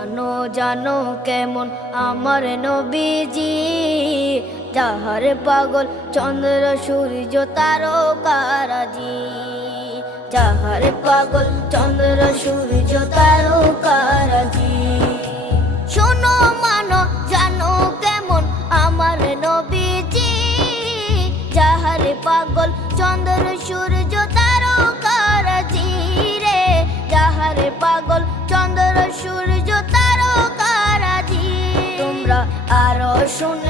জানো জানো কেমন আমার নবীজি, যাহার পাগল চন্দ্র সূর্য তারকারাজি, যাহার পাগল চন্দ্র সূর্য তারকারাজি। শোনো মানো জানো কেমন আমার নবীজি, যাহার পাগল চন্দ্র সূর্য তারকারাজি রে, যাহার পাগল চন্দ্র সূর্য তারকারাজি। তোমরা আরো শুনে